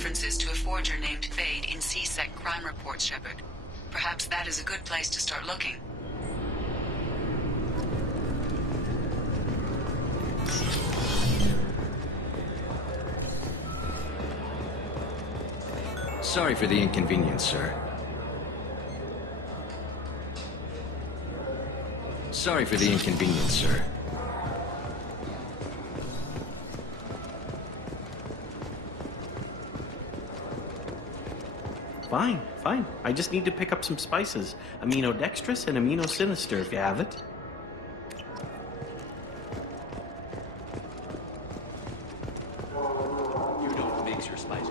references to a forger named Fade in C-Sec crime reports, Shepard. Perhaps that is a good place to start looking. Sorry for the inconvenience, sir. Sorry for the inconvenience, sir. Fine, fine. I just need to pick up some spices. Aminodextrous and aminosinister, if you have it. You don't mix your spices.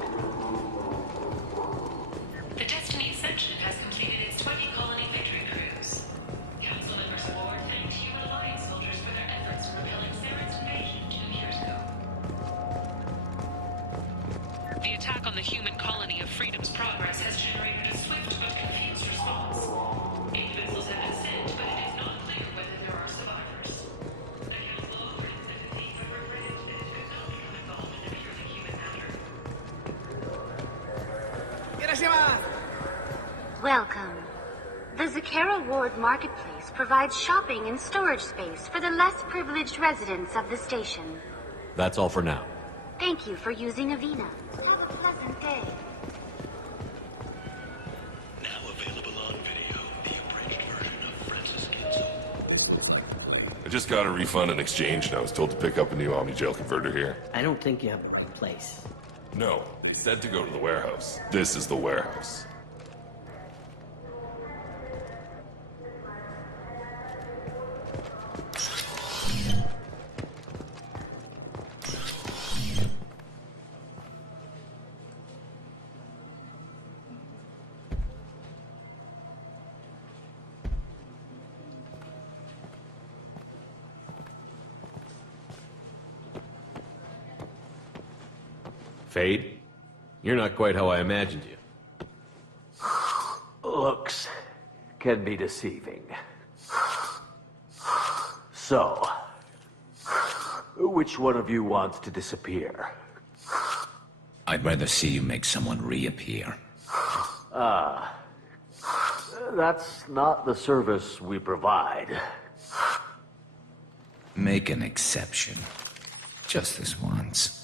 The Destiny Ascension has completed its 20-colony victory cruise. Council members Ward thanked Human Alliance soldiers for their efforts in repelling Saren's invasion 2 years ago. The attack on the human colony of Freedom's Progress has generated a swift but confused response. 8 vessels have been sent, but it is not clear whether there are survivors. The Council offered its sympathy, but regretted that it could not become involved in a purely human matter. Welcome. The Zakera Ward Marketplace provides shopping and storage space for the less privileged residents of the station. That's all for now. Thank you for using Avena. Have a pleasant day. Now available on video, the abridged version of Francis Kinzel. I just got a refund in exchange, and I was told to pick up a new Omni-Gel converter here. I don't think you have the right place. No, they said to go to the warehouse. This is the warehouse. Fade? You're not quite how I imagined you. Looks can be deceiving. So, which one of you wants to disappear? I'd rather see you make someone reappear. That's not the service we provide. Make an exception. Just this once.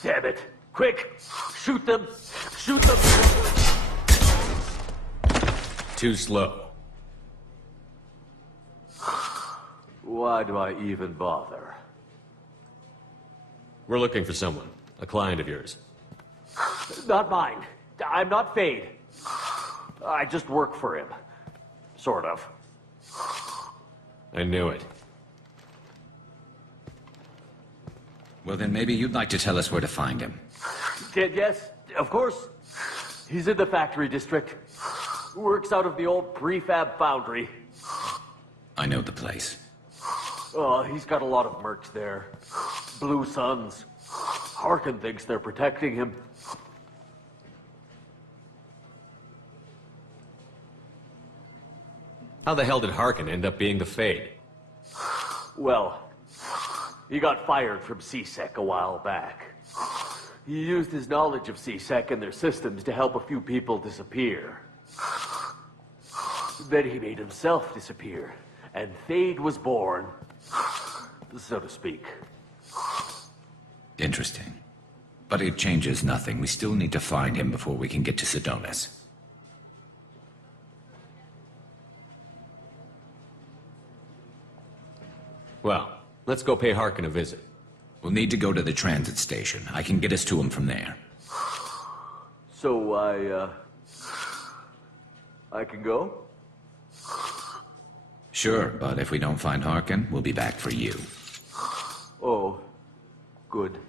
Damn it! Quick! Shoot them! Shoot them! Too slow. Why do I even bother? We're looking for someone. A client of yours. Not mine. I'm not Fade. I just work for him. Sort of. I knew it. Well, then maybe you'd like to tell us where to find him. Yes, of course. He's in the factory district. Works out of the old prefab foundry. I know the place. Oh, he's got a lot of merch there. Blue Suns. Harkin thinks they're protecting him. How the hell did Harkin end up being the Fade? Well, he got fired from C-Sec a while back. He used his knowledge of C-Sec and their systems to help a few people disappear. Then he made himself disappear, and Fade was born, so to speak. Interesting. But it changes nothing. We still need to find him before we can get to Sedonis. Well, let's go pay Harkin a visit. We'll need to go to the transit station. I can get us to him from there. So I can go? Sure, but if we don't find Harkin, we'll be back for you. Oh, good.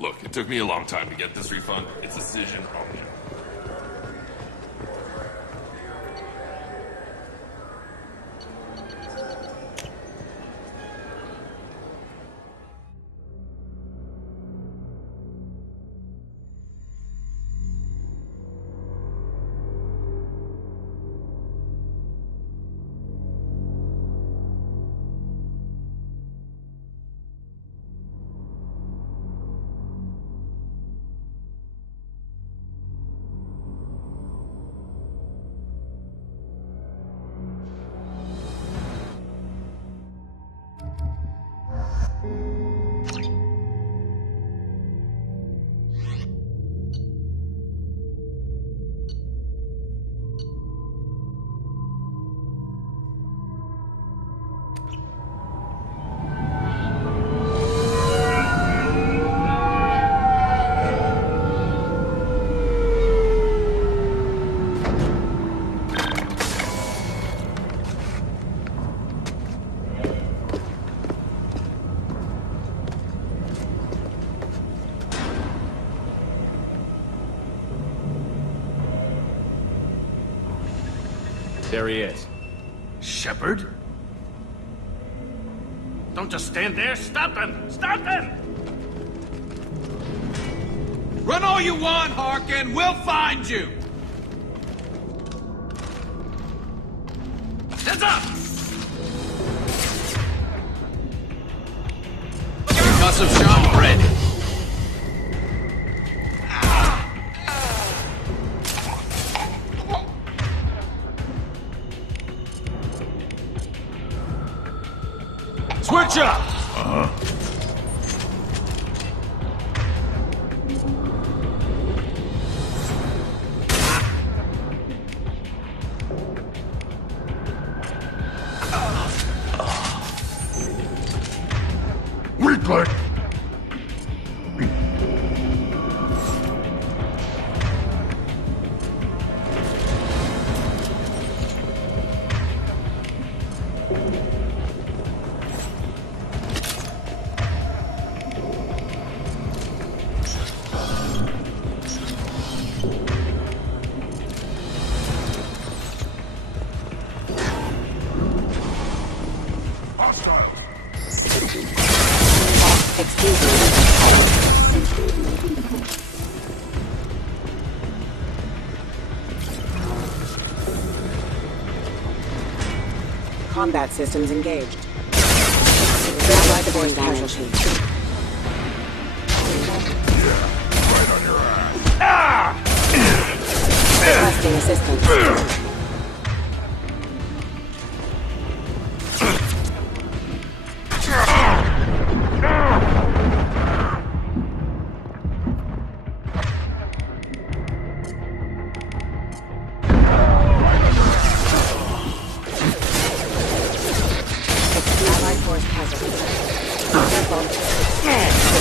Look, it took me a long time to get this refund. It's a decision on you. There he is. Shepard? Don't just stand there. Stop him! Stop him! Run all you want, Harkin. We'll find you. Heads up! Concussive shock ready. Switch up! Weakling! Combat systems engaged. Allied force casualty. Right on your ass. Requesting assistance. Allied force casualty. Allied force casualty.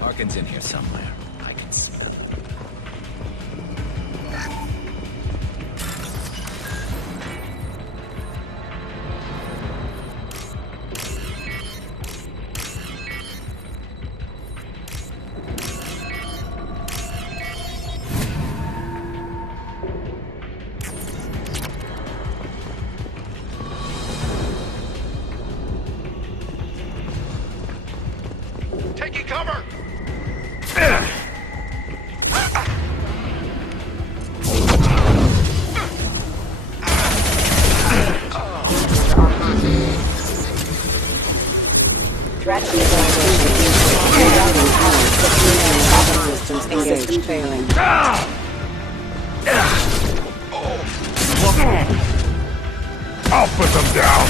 Harkin's in here somewhere. I can see him. Taking cover! Threat neutralization. Rerouting power. Systems engaged. System failing. I'll put them down!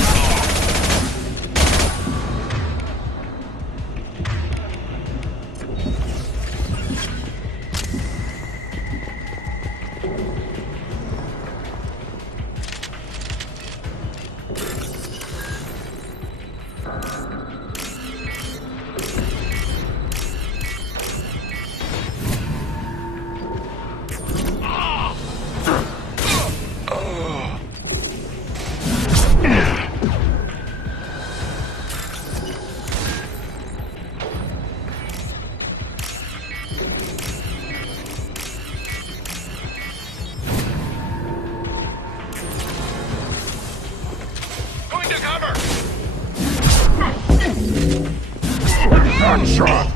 Going to cover! Not shot!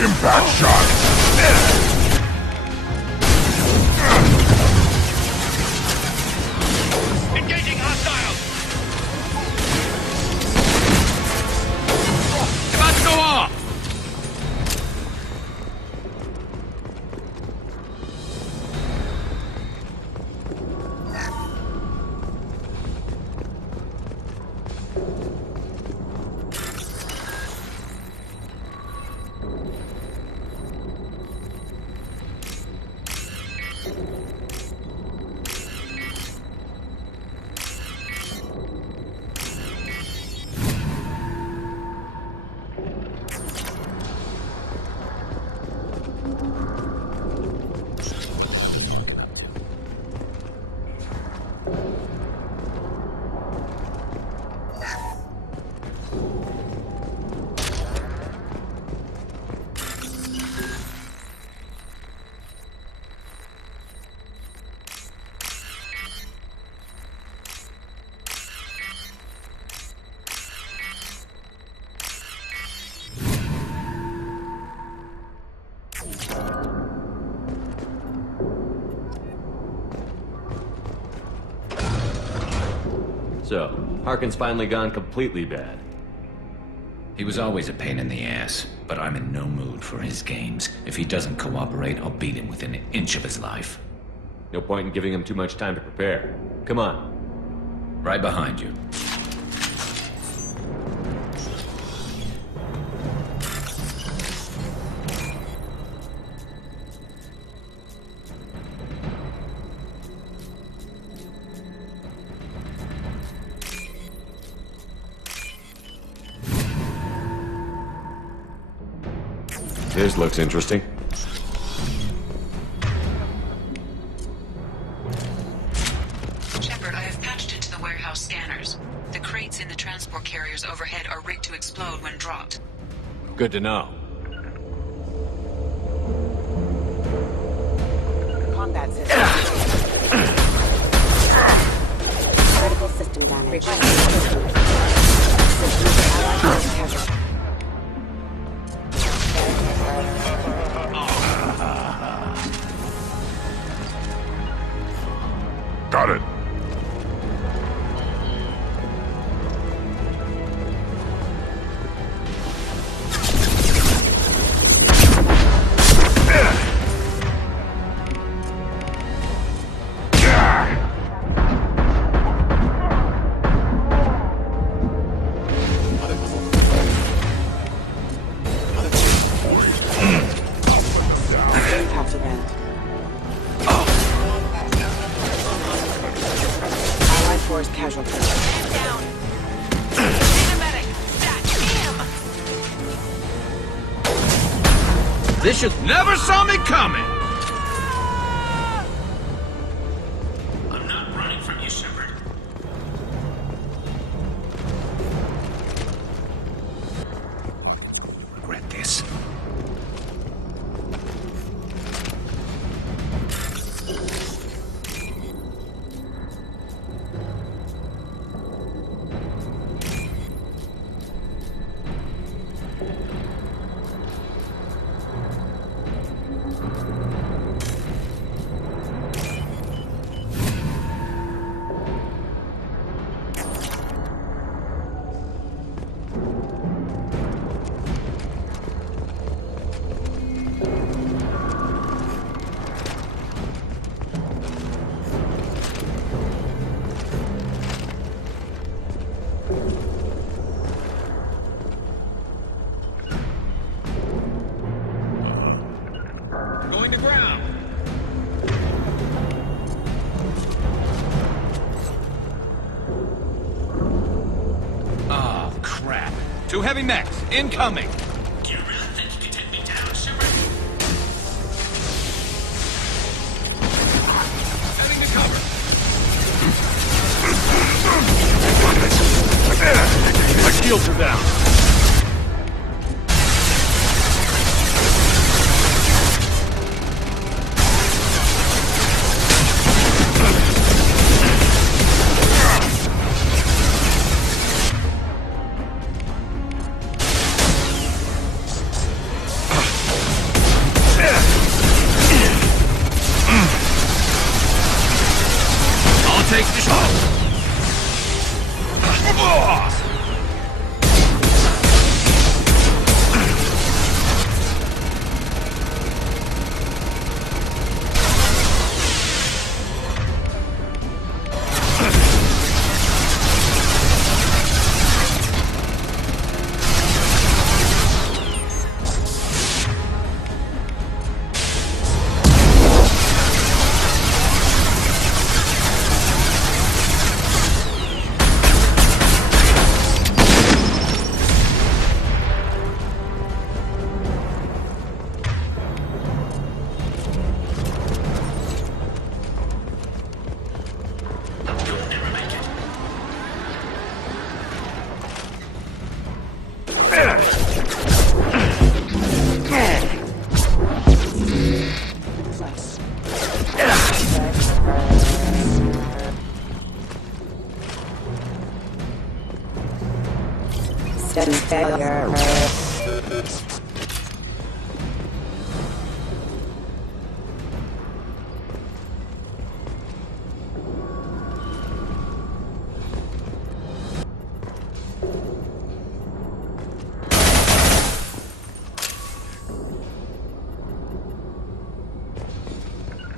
Impact shot! Engaging hostiles! About to go off! So, Harkin's finally gone completely bad. He was always a pain in the ass, but I'm in no mood for his games. If he doesn't cooperate, I'll beat him within an inch of his life. No point in giving him too much time to prepare. Come on. Right behind you. This looks interesting. Shepard, I have patched into the warehouse scanners. The crates in the transport carriers overhead are rigged to explode when dropped. Good to know. Combat system. Critical system damage. Systems allied force casualty. Got it. Impact event. Allied force casualty. Down. Need a medic. Stat. Damn. Vicious never saw me coming! I'm not running from you, Shepard. Regret this. Going to ground. Oh, crap. Two heavy mechs, incoming. Do you really think you can take me down, Shepard? Heading to cover. My shields are down.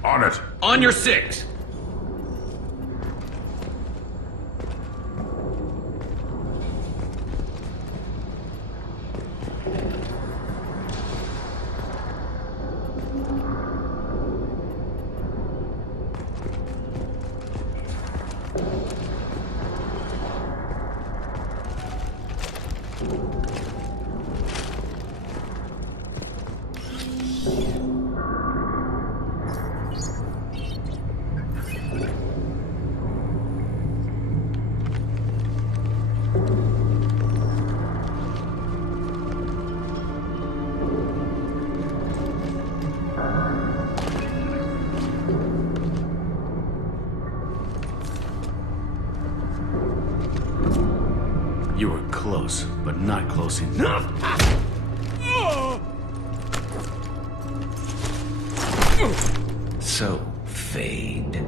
On it. On your six! You were close, but not close enough. So, Fade.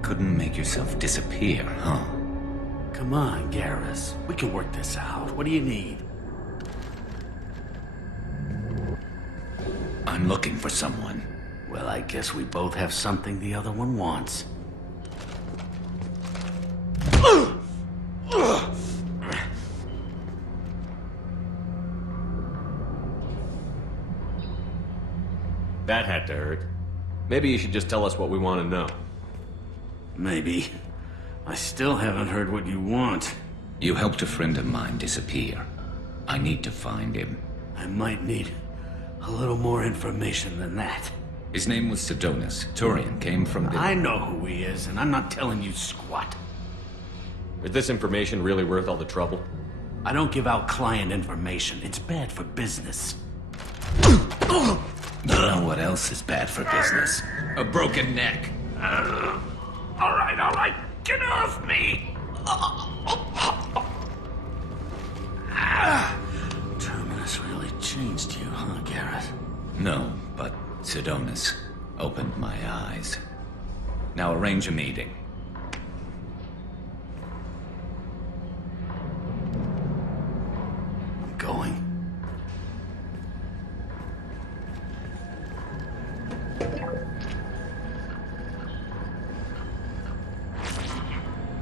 Couldn't make yourself disappear, huh? Come on, Garrus. We can work this out. What do you need? I'm looking for someone. Well, I guess we both have something the other one wants. That had to hurt. Maybe you should just tell us what we want to know. Maybe. I still haven't heard what you want. You helped a friend of mine disappear. I need to find him. I might need a little more information than that. His name was Sidonis. Turian came from the... I know who he is, and I'm not telling you squat. Is this information really worth all the trouble? I don't give out client information. It's bad for business. You know what else is bad for business? A broken neck. All right. Get off me! Terminus really changed you, huh, Garrett? No, but Sidonis opened my eyes. Now arrange a meeting. I'm going.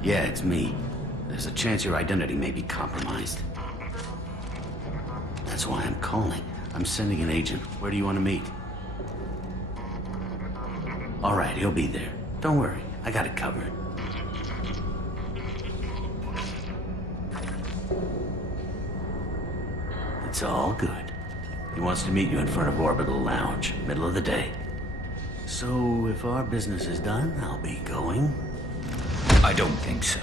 Yeah, it's me. There's a chance your identity may be compromised. That's why I'm calling. I'm sending an agent. Where do you want to meet? All right, he'll be there. Don't worry, I got it covered. It's all good. He wants to meet you in front of Orbital Lounge, middle of the day. So, if our business is done, I'll be going. I don't think so.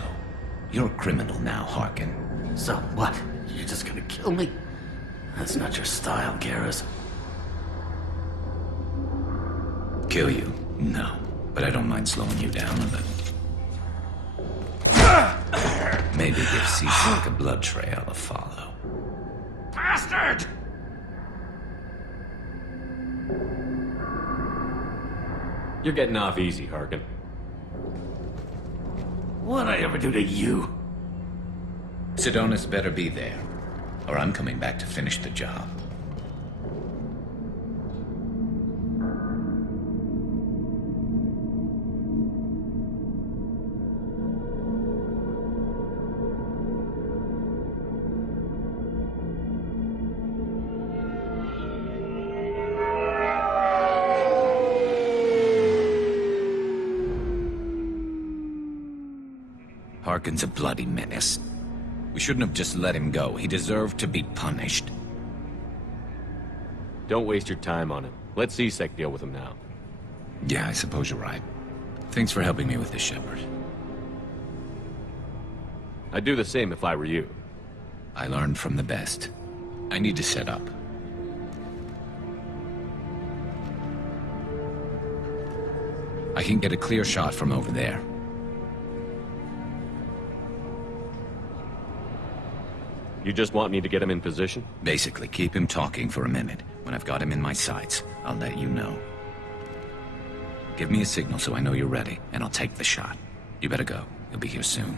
You're a criminal now, Harkin. So what? You're just gonna kill me? That's not your style, Garrus. Kill you? No. But I don't mind slowing you down a little. Maybe give C-Sec a blood trail to follow. Bastard! You're getting off easy, Harkin. What'd I ever do to you? Sidonis better be there, or I'm coming back to finish the job. Harkin's a bloody menace. We shouldn't have just let him go. He deserved to be punished. Don't waste your time on him. Let C-Sec deal with him now. Yeah, I suppose you're right. Thanks for helping me with this, Shepard. I'd do the same if I were you. I learned from the best. I need to set up. I can get a clear shot from over there. You just want me to get him in position? Basically, keep him talking for a minute. When I've got him in my sights, I'll let you know. Give me a signal so I know you're ready, and I'll take the shot. You better go. You'll be here soon.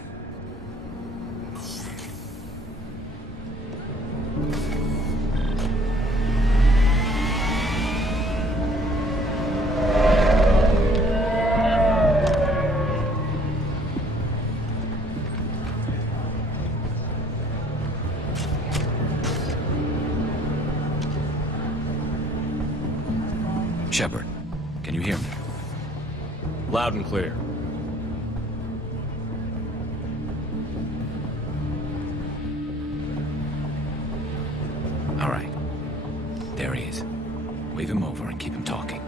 Shepard, can you hear me? Loud and clear. All right. There he is. Wave him over and keep him talking.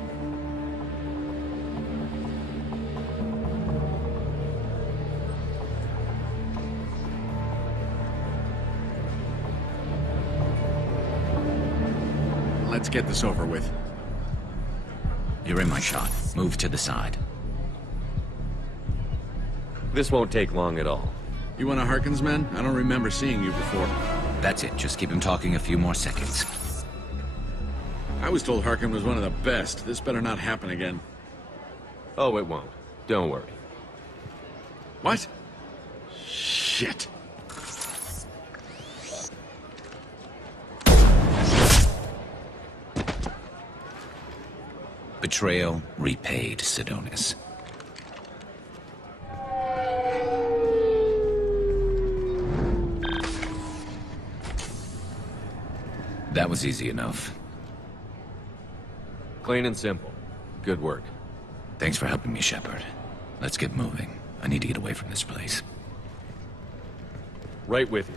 Let's get this over with. You're in my shot. Move to the side. This won't take long at all. You want a Harkins man? I don't remember seeing you before. That's it. Just keep him talking a few more seconds. I was told Harkin was one of the best. This better not happen again. Oh, it won't. Don't worry. What? Shit. Betrayal repaid, Sidonis. That was easy enough. Clean and simple. Good work. Thanks for helping me, Shepard. Let's get moving. I need to get away from this place. Right with you.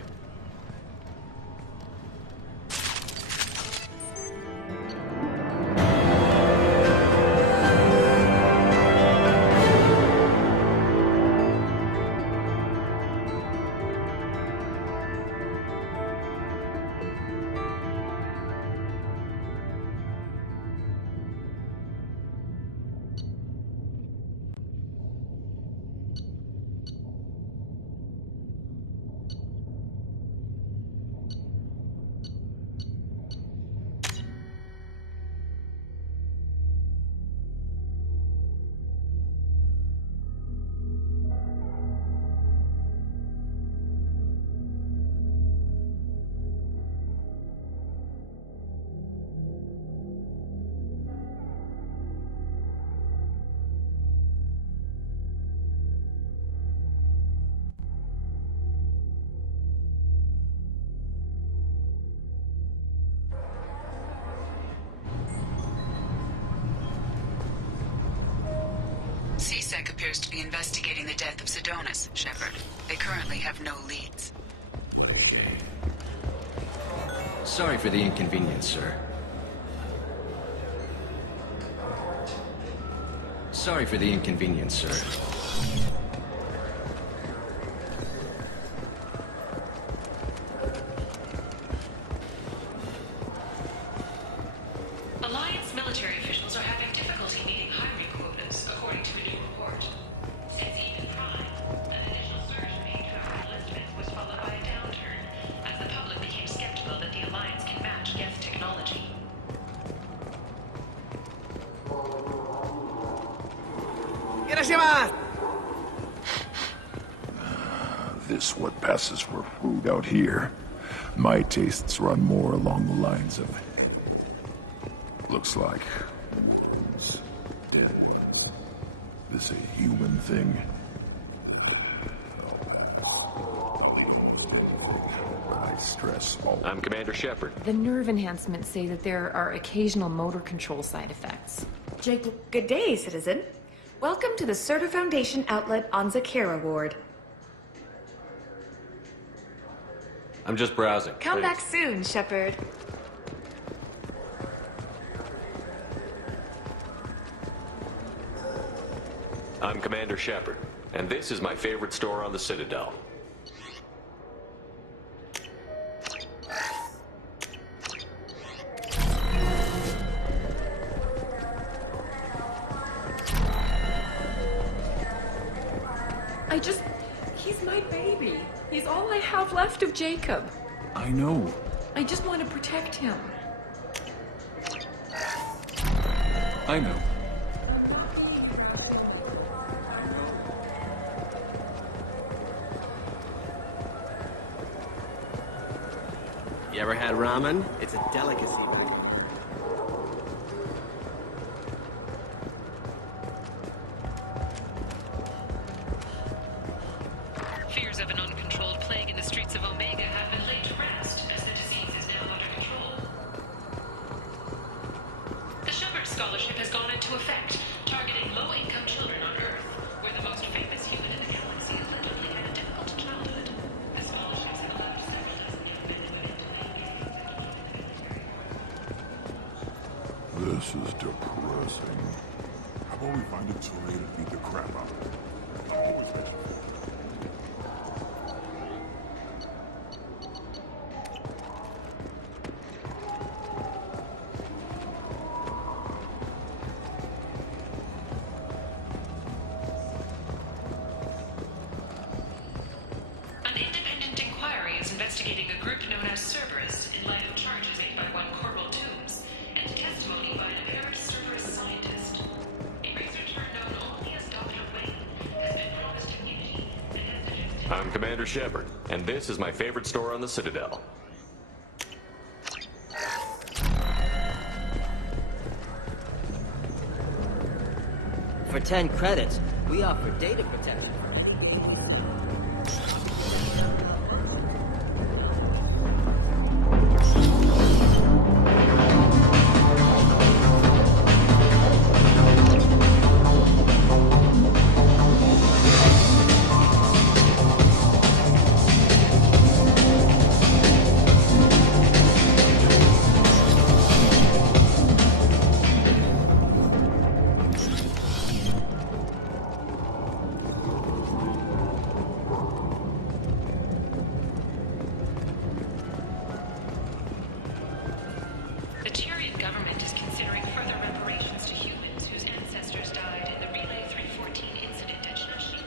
CSEC appears to be investigating the death of Sidonis, Shepard. They currently have no leads. Sorry for the inconvenience, sir. Sorry for the inconvenience, sir. Alliance military officials are having difficulty meeting hiring quotas, according to a new report. Since even Prime, an initial surge made to our enlistment was followed by a downturn, as the public became skeptical that the Alliance can match Geth technology. This what passes for food out here. My tastes run more along the lines of... Looks like... it's dead. This a human thing? I stress all... I'm Commander Shepard. The nerve enhancements say that there are occasional motor control side effects. Good day, citizen. Welcome to the Serta Foundation outlet on Zakera Ward. I'm just browsing. Come please. back soon, Shepard. I'm Commander Shepard, and this is my favorite store on the Citadel. have left of Jacob? I know. I just want to protect him. I know. You ever had ramen? It's a delicacy. Fears of an uncontrolled plague in the streets of Omega have been laid to rest as the disease is now under control. The Shepard Scholarship has gone into effect, targeting low-income children on Earth, where the most famous human in the galaxy allegedly had a difficult childhood. The scholarships have allowed several dozen young men and women to This is depressing. How about we find a toy to beat the crap out of it? An independent inquiry is investigating a group known as Cerberus in light of charges made by one Corporal Toombs and testimony by an apparent Cerberus scientist. A researcher known only as Dr. Wayne has been promised immunity and has suggested... I'm Commander Shepard, and this is my favorite store on the Citadel. For 10 credits, we offer data protection. The Tyrian government is considering further reparations to humans whose ancestors died in the Relay 314 incident at Shnashi.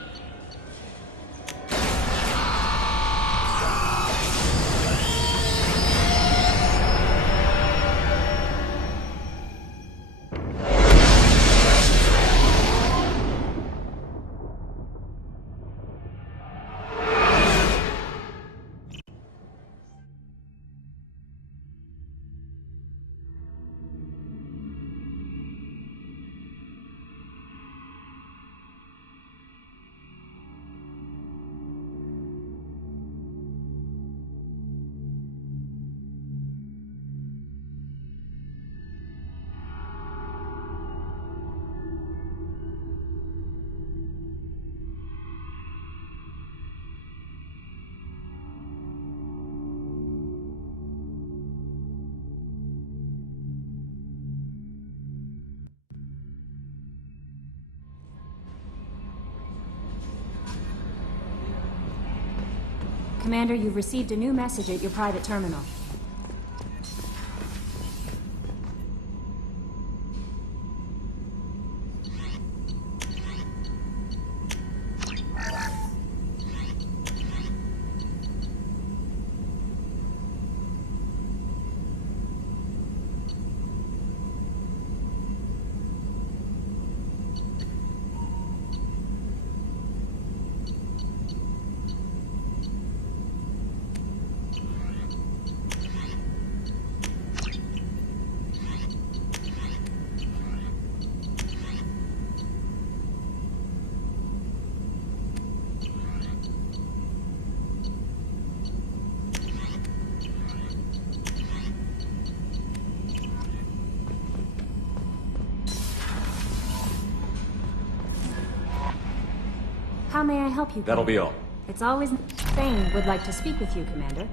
Commander, you've received a new message at your private terminal. How may I help you? That'll be all. It's always Thane would like to speak with you, Commander.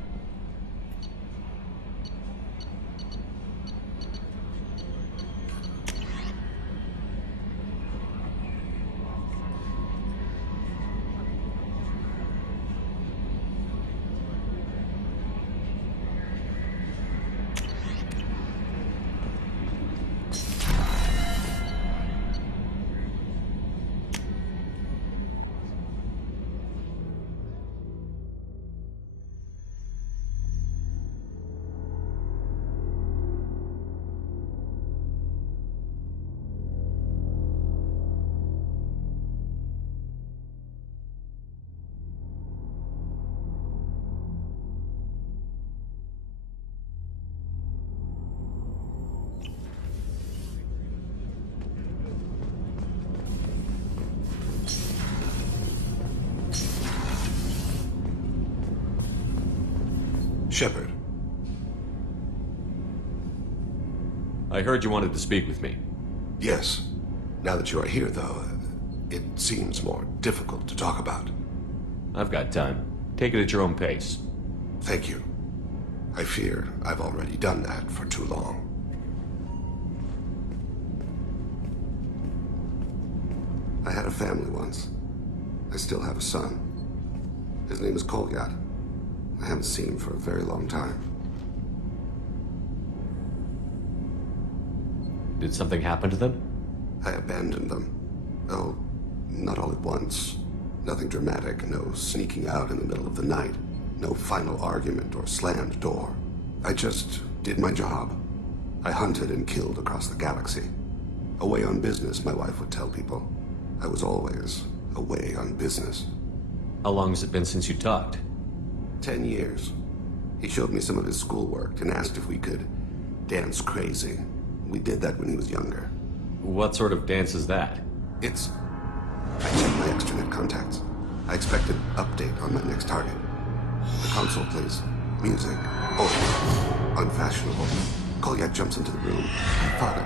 Shepard. I heard you wanted to speak with me. Yes. Now that you are here, though, it seems more difficult to talk about. I've got time. Take it at your own pace. Thank you. I fear I've already done that for too long. I had a family once. I still have a son. His name is Kolyat. I haven't seen him for a very long time. Did something happen to them? I abandoned them. Oh, not all at once. Nothing dramatic, no sneaking out in the middle of the night, no final argument or slammed door. I just did my job. I hunted and killed across the galaxy. Away on business, my wife would tell people. I was always away on business. How long has it been since you talked? 10 years. He showed me some of his schoolwork and asked if we could dance crazy. We did that when he was younger. What sort of dance is that? I checked my extranet contacts. I expect an update on my next target. The console plays music. Oh, unfashionable. Kolyat jumps into the room. Father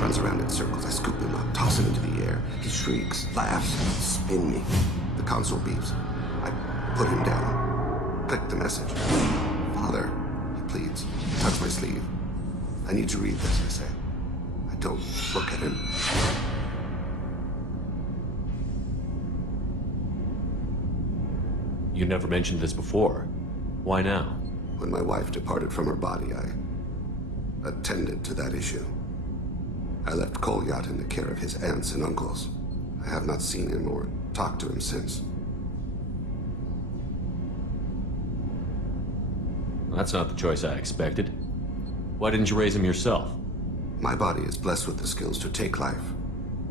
runs around in circles. I scoop him up, toss him into the air. He shrieks, laughs, spin me. The console beeps. I put him down. Click the message. Father, he pleads. Tugs my sleeve. I need to read this, I say. I don't look at him. You never mentioned this before. Why now? When my wife departed from her body, I attended to that issue. I left Kolyat in the care of his aunts and uncles. I have not seen him or talked to him since. That's not the choice I expected. Why didn't you raise him yourself? My body is blessed with the skills to take life.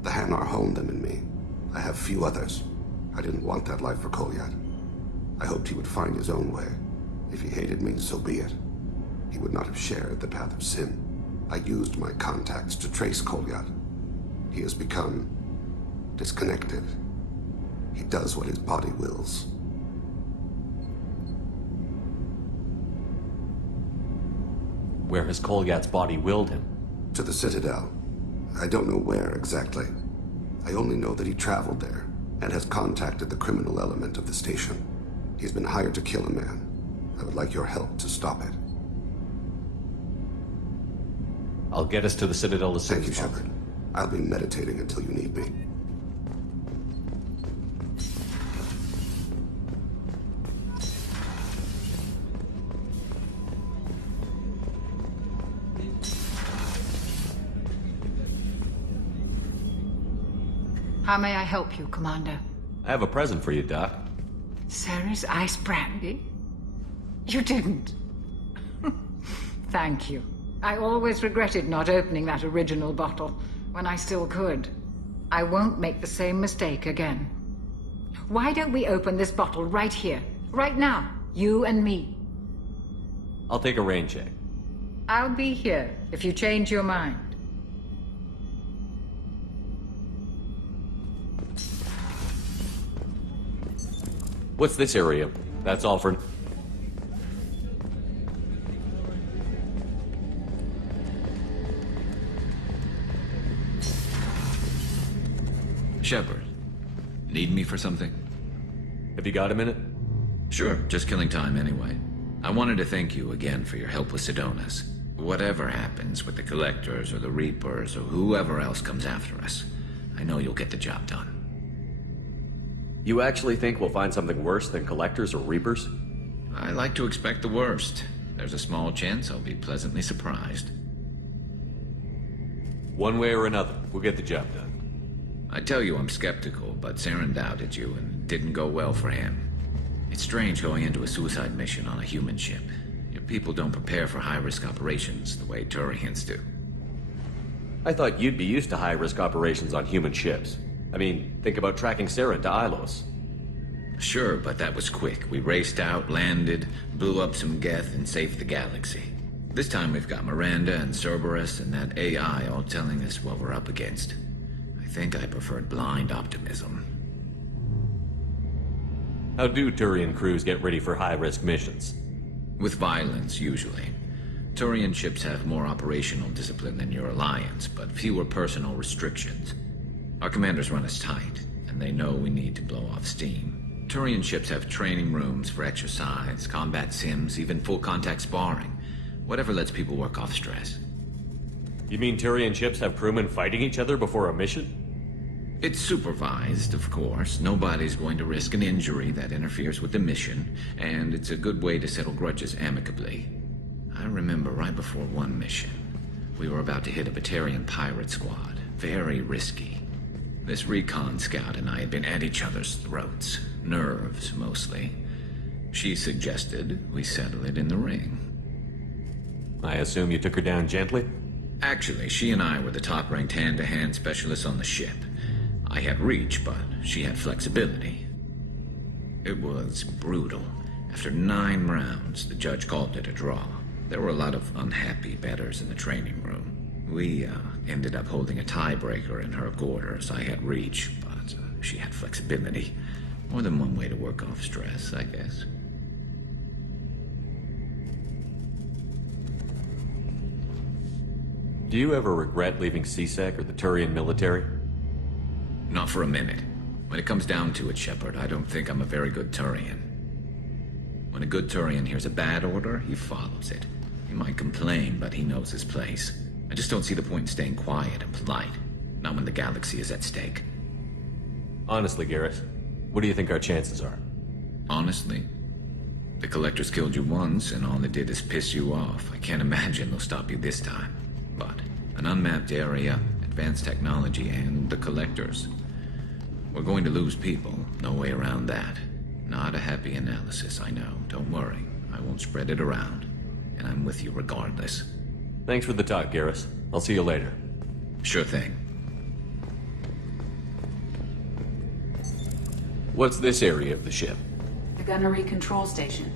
The Hanar honed them in me. I have few others. I didn't want that life for Kolyat. I hoped he would find his own way. If he hated me, so be it. He would not have shared the path of sin. I used my contacts to trace Kolyat. He has become disconnected. He does what his body wills. Where has Kolyat's body willed him? To the Citadel. I don't know where exactly. I only know that he traveled there and has contacted the criminal element of the station. He's been hired to kill a man. I would like your help to stop it. I'll get us to the Citadel as soon as possible. Thank you, Shepard. I'll be meditating until you need me. How may I help you, Commander? I have a present for you, Doc. Sarah's ice brandy? You didn't. Thank you. I always regretted not opening that original bottle when I still could. I won't make the same mistake again. Why don't we open this bottle right here, right now, you and me? I'll take a rain check. I'll be here if you change your mind. What's this area? That's all for... Shepard, need me for something? Have you got a minute? Sure, just killing time anyway. I wanted to thank you again for your help with Sidonis. Whatever happens with the Collectors or the Reapers or whoever else comes after us, I know you'll get the job done. You actually think we'll find something worse than Collectors or Reapers? I like to expect the worst. There's a small chance I'll be pleasantly surprised. One way or another, we'll get the job done. I tell you I'm skeptical, but Saren doubted you and it didn't go well for him. It's strange going into a suicide mission on a human ship. Your people don't prepare for high-risk operations the way Turians do. I thought you'd be used to high-risk operations on human ships. I mean, think about tracking Saren to Ilos. Sure, but that was quick. We raced out, landed, blew up some Geth, and saved the galaxy. This time we've got Miranda and Cerberus and that AI all telling us what we're up against. I think I preferred blind optimism. How do Turian crews get ready for high-risk missions? With violence, usually. Turian ships have more operational discipline than your alliance, but fewer personal restrictions. Our commanders run us tight, and they know we need to blow off steam. Turian ships have training rooms for exercise, combat sims, even full-contact sparring. Whatever lets people work off stress. You mean Turian ships have crewmen fighting each other before a mission? It's supervised, of course. Nobody's going to risk an injury that interferes with the mission, and it's a good way to settle grudges amicably. I remember right before one mission, we were about to hit a Batarian pirate squad. Very risky. This recon scout and I had been at each other's throats. Nerves, mostly. She suggested we settle it in the ring. I assume you took her down gently? Actually, she and I were the top-ranked hand-to-hand specialists on the ship. I had reach, but she had flexibility. It was brutal. After 9 rounds, the judge called it a draw. There were a lot of unhappy bettors in the training room. We ended up holding a tiebreaker in her quarters. I had reach, but she had flexibility. More than one way to work off stress, I guess. Do you ever regret leaving CSEC or the Turian military? Not for a minute. When it comes down to it, Shepard, I don't think I'm a very good Turian. When a good Turian hears a bad order, he follows it. He might complain, but he knows his place. I just don't see the point in staying quiet and polite. Not when the galaxy is at stake. Honestly, Garrett, what do you think our chances are? Honestly? The Collectors killed you once, and all it did is piss you off. I can't imagine they'll stop you this time. But an unmapped area, advanced technology, and the Collectors. We're going to lose people. No way around that. Not a happy analysis, I know. Don't worry. I won't spread it around. And I'm with you regardless. Thanks for the talk, Garrus. I'll see you later. Sure thing. What's this area of the ship? The gunnery control station.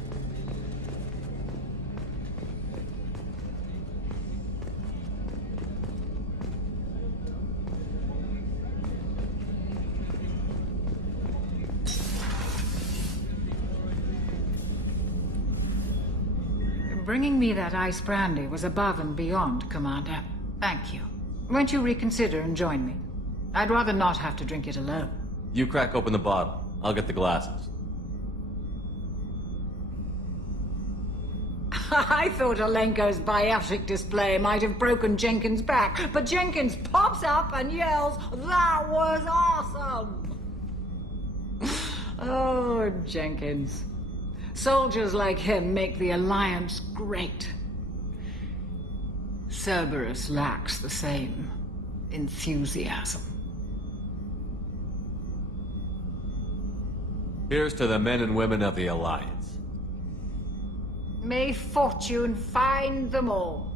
Bringing me that ice brandy was above and beyond, Commander. Thank you. Won't you reconsider and join me? I'd rather not have to drink it alone. You crack open the bottle. I'll get the glasses. I thought Alenko's biotic display might have broken Jenkins' back, but Jenkins pops up and yells, "That was awesome!" Oh, Jenkins. Soldiers like him make the Alliance great. Cerberus lacks the same enthusiasm. Here's to the men and women of the Alliance. May fortune find them all.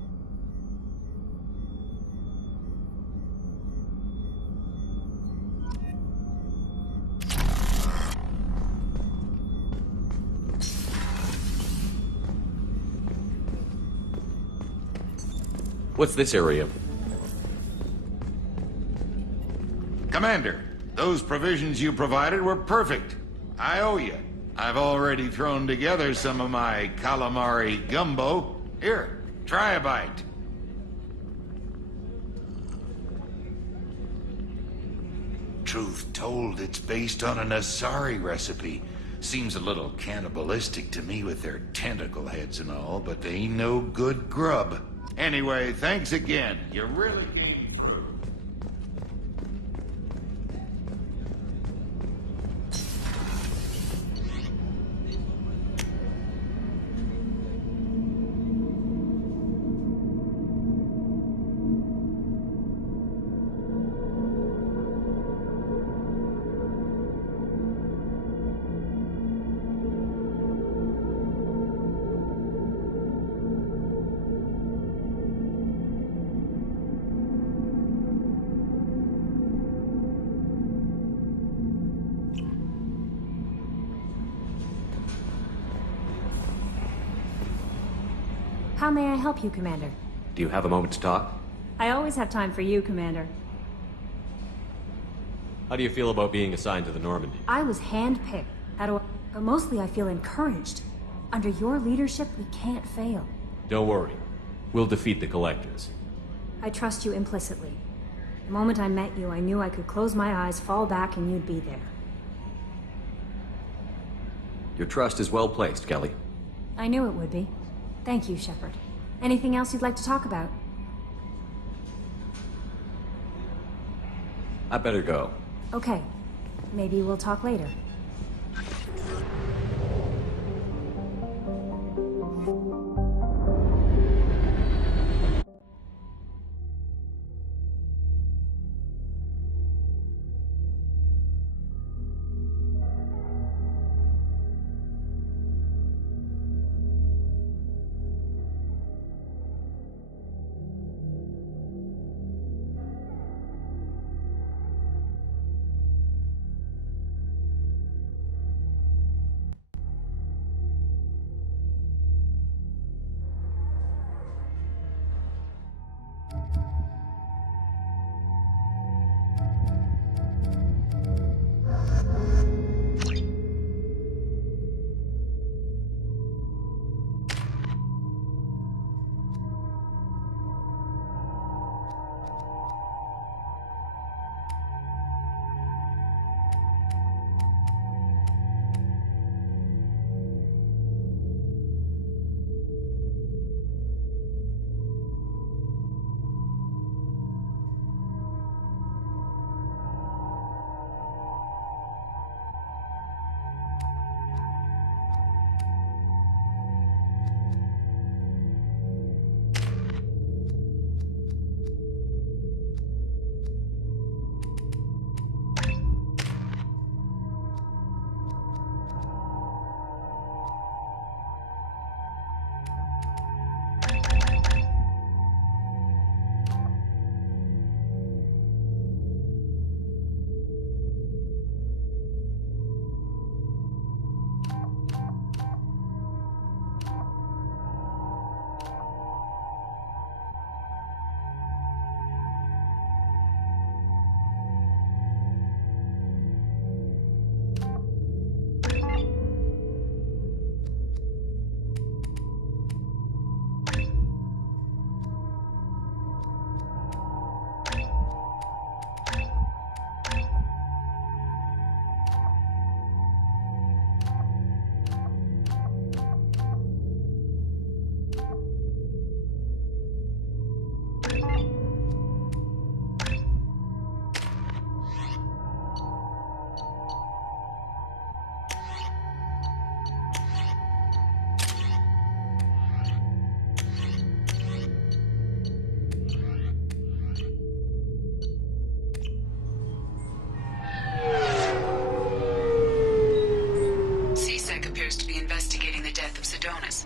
What's this area? Commander, those provisions you provided were perfect. I owe you. I've already thrown together some of my calamari gumbo. Here, try a bite. Truth told, it's based on an Asari recipe. Seems a little cannibalistic to me with their tentacle heads and all, but they ain't no good grub. Anyway, thanks again. You really came through. How may I help you, Commander? Do you have a moment to talk? I always have time for you, Commander. How do you feel about being assigned to the Normandy? I was handpicked. But mostly I feel encouraged. Under your leadership, we can't fail. Don't worry. We'll defeat the Collectors. I trust you implicitly. The moment I met you, I knew I could close my eyes, fall back, and you'd be there. Your trust is well placed, Kelly. I knew it would be. Thank you, Shepard. Anything else you'd like to talk about? I better go. Okay. Maybe we'll talk later.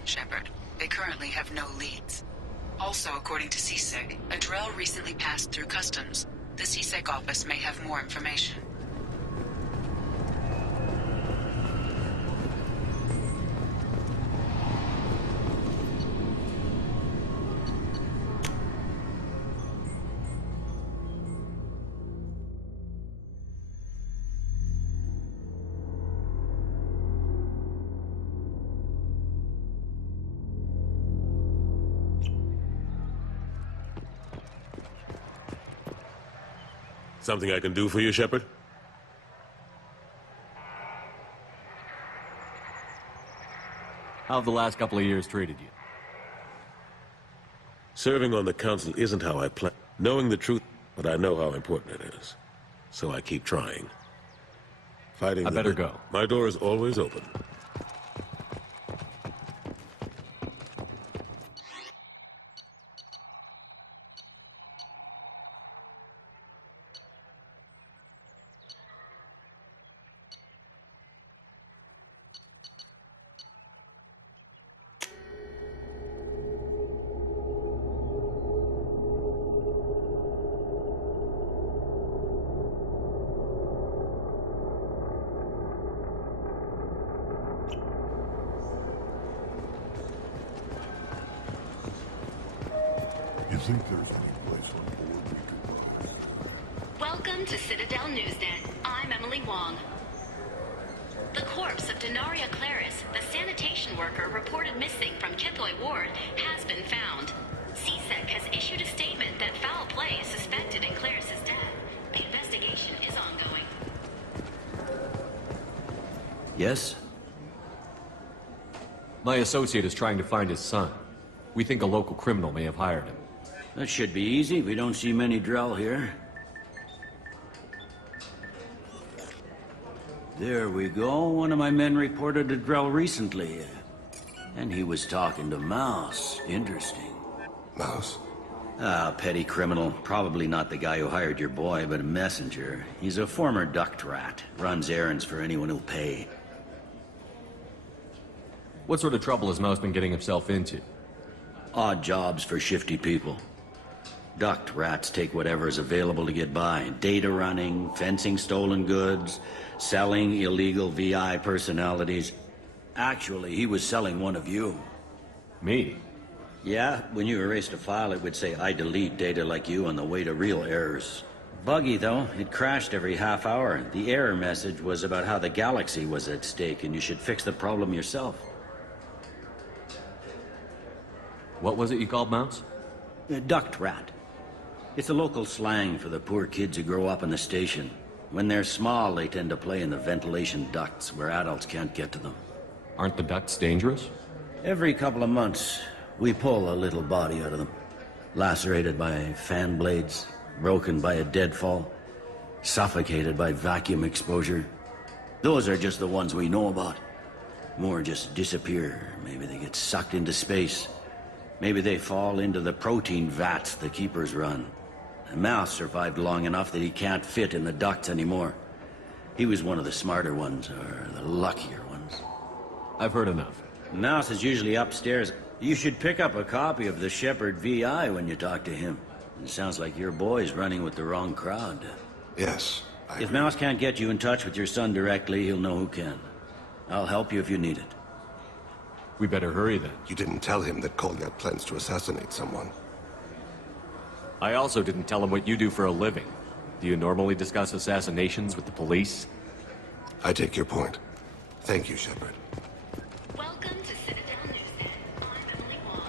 Shepard. They currently have no leads. Also, according to CSEC, a Drell recently passed through customs. The CSEC office may have more information. Something I can do for you, Shepard? How have the last couple of years treated you? Serving on the council isn't how I plan. Knowing the truth, but I know how important it is. So I keep trying. Fighting. I better go. My door is always open. You think there's any place on board we could go? Welcome to Citadel Newsnet. I'm Emily Wong. The corpse of Denaria Claris, the sanitation worker reported missing from Kithoy Ward, has been found. CSEC has issued a statement that foul play is suspected in Claris's death. The investigation is ongoing. Yes? My associate is trying to find his son. We think a local criminal may have hired him. That should be easy. We don't see many Drell here. There we go. One of my men reported a Drell recently. And he was talking to Mouse. Interesting. Mouse? Ah, petty criminal. Probably not the guy who hired your boy, but a messenger. He's a former duct rat. Runs errands for anyone who'll pay. What sort of trouble has Mouse been getting himself into? Odd jobs for shifty people. Duct rats take whatever is available to get by. Data running, fencing stolen goods, selling illegal VI personalities. Actually, he was selling one of you. Me? Yeah, when you erased a file, it would say, I delete data like you on the way to real errors. Buggy, though. It crashed every half hour. The error message was about how the galaxy was at stake, and you should fix the problem yourself. What was it you called Mouse? A duct rat. It's a local slang for the poor kids who grow up in the station. When they're small, they tend to play in the ventilation ducts where adults can't get to them. Aren't the ducts dangerous? Every couple of months, we pull a little body out of them. Lacerated by fan blades, broken by a deadfall, suffocated by vacuum exposure. Those are just the ones we know about. More just disappear. Maybe they get sucked into space. Maybe they fall into the protein vats the keepers run. A Mouse survived long enough that he can't fit in the ducts anymore. He was one of the smarter ones, or the luckier ones. I've heard enough. Mouse is usually upstairs. You should pick up a copy of the Shepherd VI when you talk to him. It sounds like your boy's running with the wrong crowd. Yes, If Mouse can't get you in touch with your son directly, he'll know who can. I'll help you if you need it. We better hurry then. You didn't tell him that Kolyat plans to assassinate someone. I also didn't tell him what you do for a living. Do you normally discuss assassinations with the police? I take your point. Thank you, Shepard. Welcome to Citadel Newsnet. I'm Emily Wong.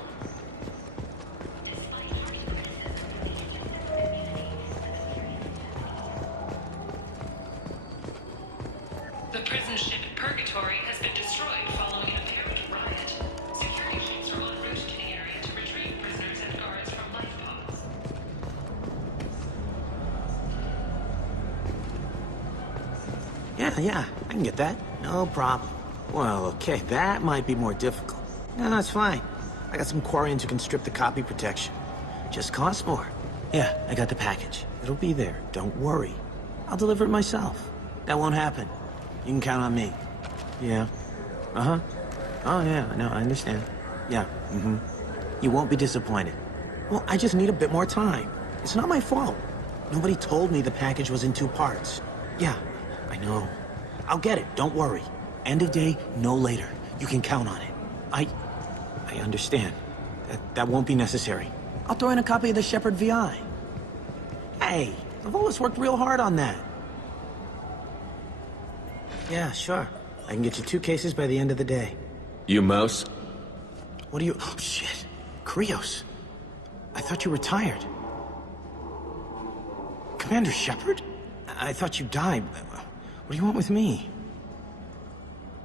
Despite harsh criticism, the prison ship Purgatory has been destroyed following an apparent riot. Security ships are en route to the area to retrieve prisoners and guards from life pods. Yeah, I can get that. No problem. Well, okay, that might be more difficult. No, it's fine. I got some Quarians who can strip the copy protection. Just costs more. Yeah, I got the package. It'll be there. Don't worry. I'll deliver it myself. That won't happen. You can count on me. Yeah. Uh-huh. Oh, yeah, no, I understand. Yeah, You won't be disappointed. Well, I just need a bit more time. It's not my fault. Nobody told me the package was in 2 parts. Yeah, I know. I'll get it, don't worry. End of day, no later. You can count on it. I understand. That won't be necessary. I'll throw in a copy of the Shepherd VI. Hey, Lavola's worked real hard on that. Yeah, sure. I can get you 2 cases by the end of the day. You Mouse? What are you... Oh, shit. Krios. I thought you were retired. Commander Shepard? I thought you died. What do you want with me?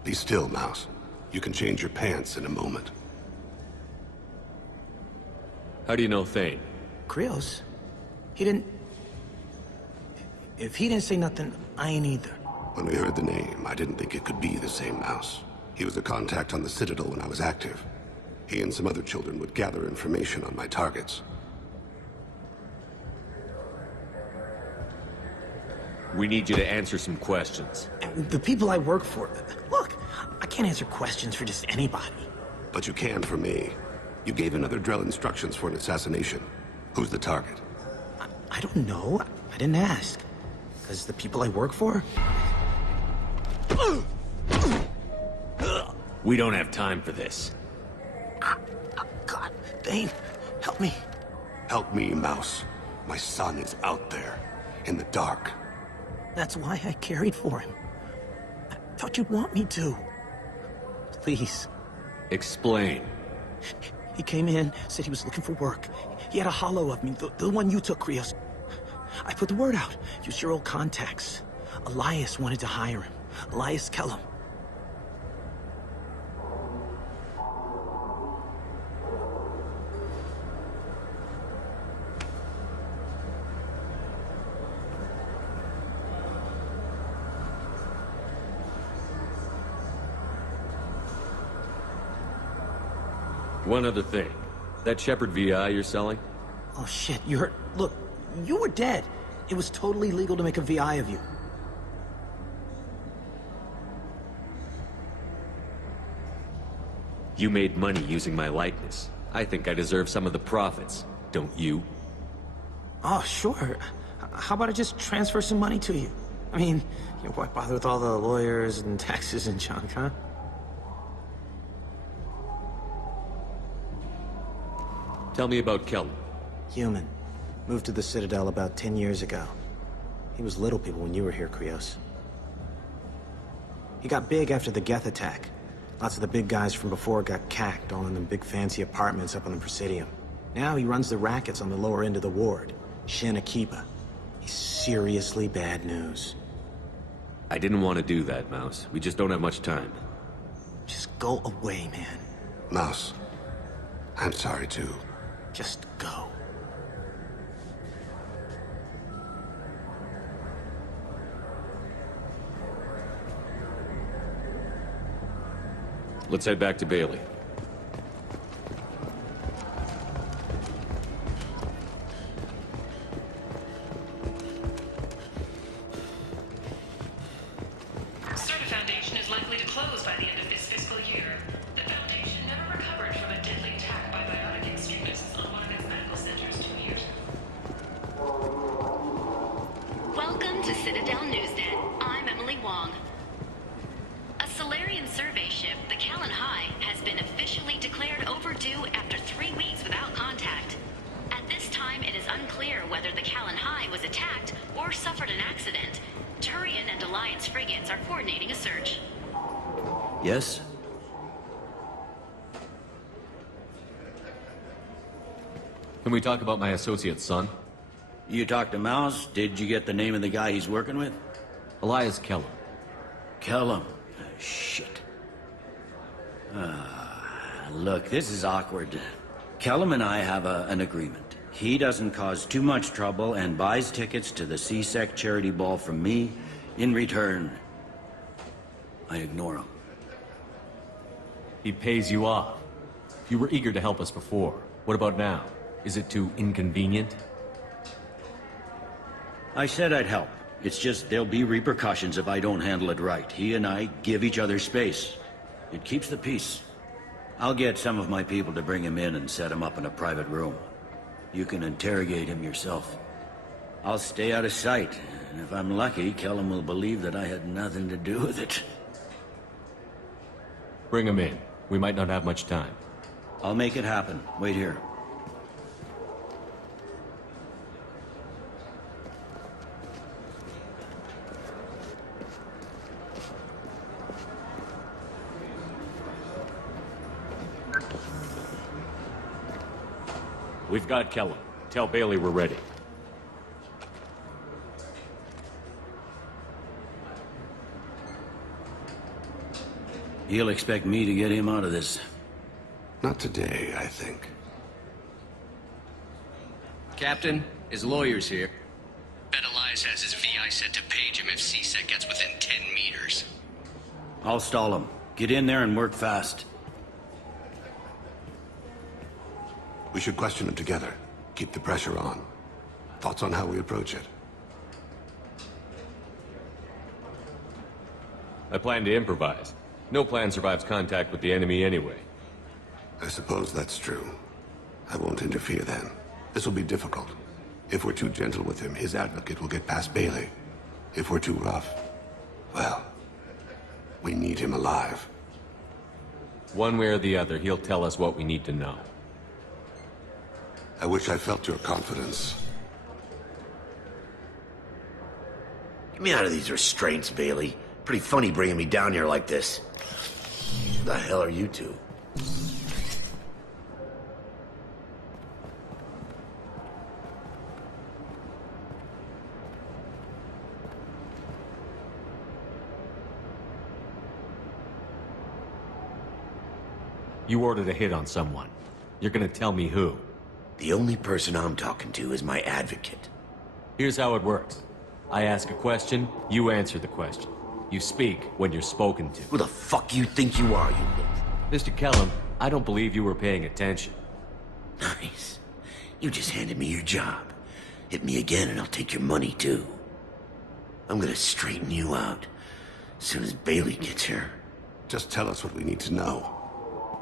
Be still, Mouse. You can change your pants in a moment. How do you know Thane? Krios? He didn't... If he didn't say nothing, I ain't either. When we heard the name, I didn't think it could be the same Mouse. He was a contact on the Citadel when I was active. He and some other children would gather information on my targets. We need you to answer some questions. The people I work for... Look, I can't answer questions for just anybody. But you can for me. You gave another Drell instructions for an assassination. Who's the target? I don't know. I didn't ask. Because the people I work for... We don't have time for this. God, Thane, help me. Help me, Mouse. My son is out there, in the dark. That's why I carried for him. Thought you'd want me to. Please. Explain. He came in, said he was looking for work. He had a hollow of me, the one you took, Krios. I put the word out. Used your old contacts. Elias wanted to hire him. Elias Kellum. One other thing. That Shepard VI you're selling? Oh shit, you hurt. Look, you were dead. It was totally legal to make a VI of you. You made money using my likeness. I think I deserve some of the profits, don't you? Oh, sure. How about I just transfer some money to you? I mean, why bother with all the lawyers and taxes and junk, huh? Tell me about Kellum. Human. Moved to the Citadel about 10 years ago. He was little people when you were here, Krios. He got big after the Geth attack. Lots of the big guys from before got cacked, all in them big fancy apartments up on the Presidium. Now he runs the rackets on the lower end of the ward. Shin Akiba. He's seriously bad news. I didn't want to do that, Mouse. We just don't have much time. Just go away, man. Mouse, I'm sorry too. Just go. Let's head back to Bailey. Certa Foundation is likely to close by the end of this fiscal year. The Foundation never recovered from a deadly attack by biotic extremists on one of its medical centers 2 years ago. Welcome to Citadel Newsnet. I'm Emily Wong. A Solarian survey ship, the Callan High, has been officially declared overdue after 3 weeks without contact. At this time, it is unclear whether the Callan High was attacked or suffered an accident. Turian and Alliance frigates are coordinating a search. Yes? Can we talk about my associate's son? You talked to Mouse? Did you get the name of the guy he's working with? Elias Kellum. Kellum? Shit. Look, this is awkward. Kellum and I have an agreement. He doesn't cause too much trouble and buys tickets to the CSEC charity ball from me. In return, I ignore him. He pays you off. You were eager to help us before. What about now? Is it too inconvenient? I said I'd help. It's just there'll be repercussions if I don't handle it right. He and I give each other space. It keeps the peace. I'll get some of my people to bring him in and set him up in a private room. You can interrogate him yourself. I'll stay out of sight, and if I'm lucky, Kellum will believe that I had nothing to do with it. Bring him in. We might not have much time. I'll make it happen. Wait here. We've got Kellum. Tell Bailey we're ready. He'll expect me to get him out of this. Not today, I think. Captain, his lawyer's here. Bet Elias has his VI set to page him if CSEC gets within 10 meters. I'll stall him. Get in there and work fast. We should question him together. Keep the pressure on. Thoughts on how we approach it? I plan to improvise. No plan survives contact with the enemy anyway. I suppose that's true. I won't interfere then. This will be difficult. If we're too gentle with him, his advocate will get past Bailey. If we're too rough, well, we need him alive. One way or the other, he'll tell us what we need to know. I wish I felt your confidence. Get me out of these restraints, Bailey. Pretty funny bringing me down here like this. Who the hell are you two? You ordered a hit on someone. You're gonna tell me who? The only person I'm talking to is my advocate. Here's how it works. I ask a question, you answer the question. You speak when you're spoken to. Who the fuck you think you are, you Mr. Kellum, I don't believe you were paying attention. Nice. You just handed me your job. Hit me again and I'll take your money too. I'm gonna straighten you out as soon as Bailey gets here. Just tell us what we need to know.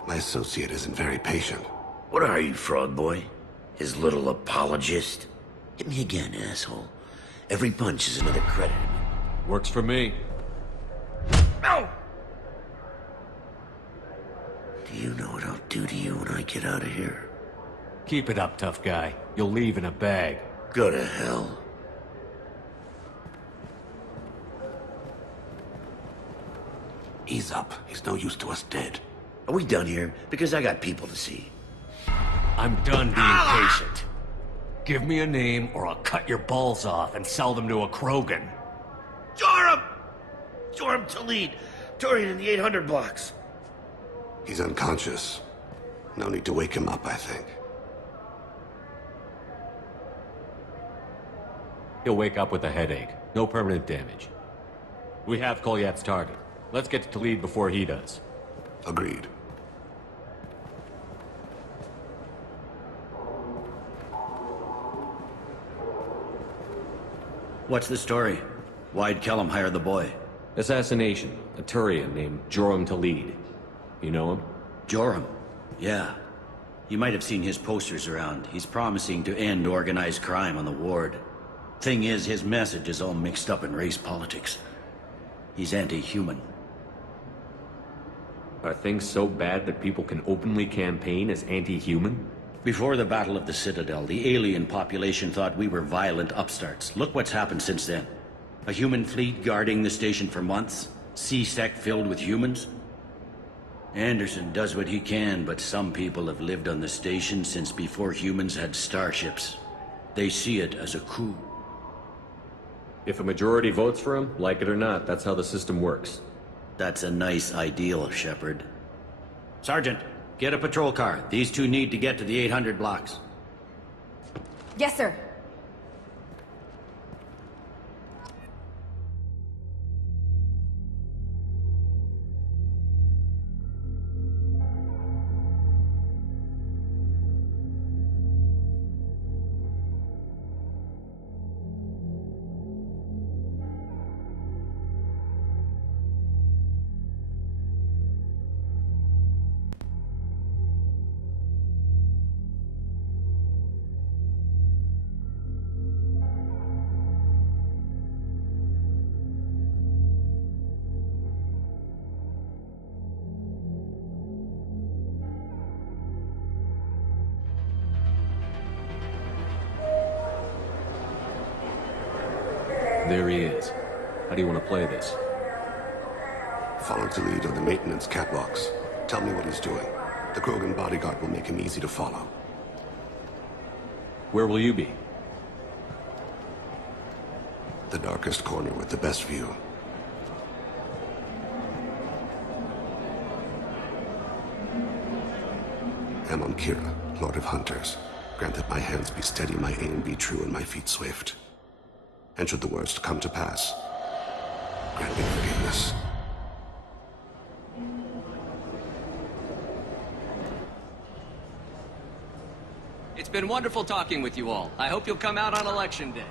My associate isn't very patient. What are you, fraud boy? His little apologist? Hit me again, asshole. Every punch is another credit. Works for me. No! Do you know what I'll do to you when I get out of here? Keep it up, tough guy. You'll leave in a bag. Go to hell. Ease up. He's no use to us dead. Are we done here? Because I got people to see. I'm done being patient. Give me a name or I'll cut your balls off and sell them to a Krogan. Joram! Joram Talid, touring in the 800 blocks. He's unconscious. No need to wake him up, I think. He'll wake up with a headache. No permanent damage. We have Kolyat's target. Let's get to Talid before he does. Agreed. What's the story? Why'd Kellum hire the boy? Assassination. A Turian named Joram Talid. You know him? Joram? Yeah. You might have seen his posters around. He's promising to end organized crime on the ward. Thing is, his message is all mixed up in race politics. He's anti-human. Are things so bad that people can openly campaign as anti-human? Before the Battle of the Citadel, the alien population thought we were violent upstarts. Look what's happened since then. A human fleet guarding the station for months. C-Sec filled with humans. Anderson does what he can, but some people have lived on the station since before humans had starships. They see it as a coup. If a majority votes for him, like it or not, that's how the system works. That's a nice ideal, Shepard. Sergeant, get a patrol car. These two need to get to the 800 blocks. Yes, sir. There he is. How do you want to play this? Follow the lead on the maintenance catwalks. Tell me what he's doing. The Krogan bodyguard will make him easy to follow. Where will you be? The darkest corner with the best view. Amon Kira, Lord of Hunters. Grant that my hands be steady, my aim be true, and my feet swift. And should the worst come to pass, grant me forgiveness. It's been wonderful talking with you all. I hope you'll come out on Election Day.